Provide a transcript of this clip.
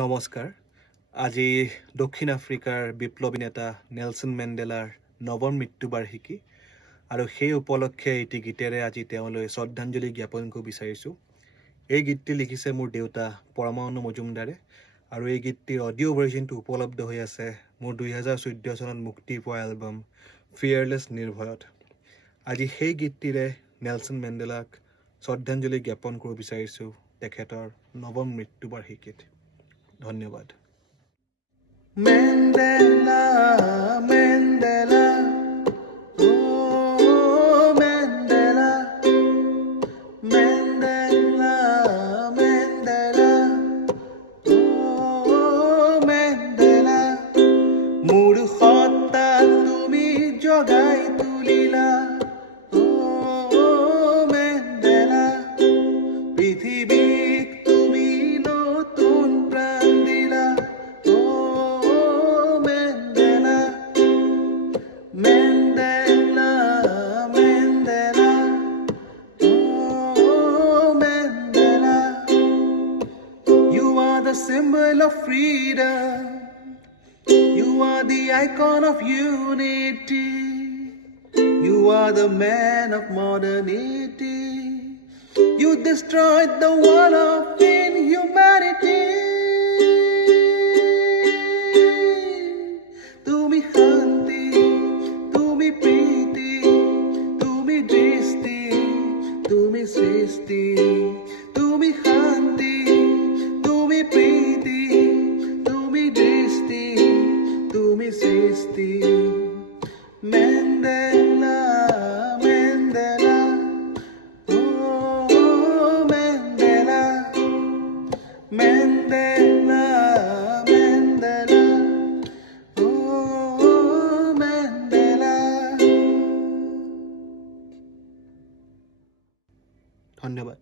নমস্কাৰ। আজি দক্ষিণ আফ্ৰিকাৰ বিপ্লৱী নেতা নেলছন মেণ্ডেলাৰ নৱম মৃত্যুবাৰ্ষিকী আৰু সেই উপলক্ষে এটি গীতেৰে আজি তেওঁলৈ শ্ৰদ্ধাঞ্জলি জ্ঞাপন কৰিব বিচাৰিছোঁ। এই গীতটি লিখিছে মোৰ দেউতা পৰমানন্দ মজুমদাৰে আৰু এই গীতটিৰ অডিঅ' ভাৰ্জনটো উপলব্ধ হৈ আছে মোৰ 2014 চনত মুক্তি পোৱা এলবাম ফিয়াৰলেছ নিৰ্ভয়ত। আজি সেই গীতটিৰে নেলছন মেণ্ডেলাক শ্ৰদ্ধাঞ্জলি জ্ঞাপন কৰিব বিচাৰিছোঁ তেখেতৰ নৱম মৃত্যুবাৰ্ষিকীত। ধন্যবাদ। Mandela Mandela Mandela Mandela Mandela Mandela মোৰ সত্তা তুমি জগাই তুলিলা মেণ্ডেলা পৃথিৱীক তুমি নতুন প্ৰাণ দিলা Mandela Mandela Mandela Mandela You are the symbol of freedom. You are the icon of unity. You are the man of modernity. You destroyed the wall of inhumanity. Tumi Shanti, Tumi Preeti, Tumi Dristi, Tumi Srishti. Tumi Shanti, Tumi Preeti, Tumi Dristi, Tumi Srishti. Mandela, Mandela, oh Mandela, Mandela, Mandela, oh Mandela. ধন্যবাদ।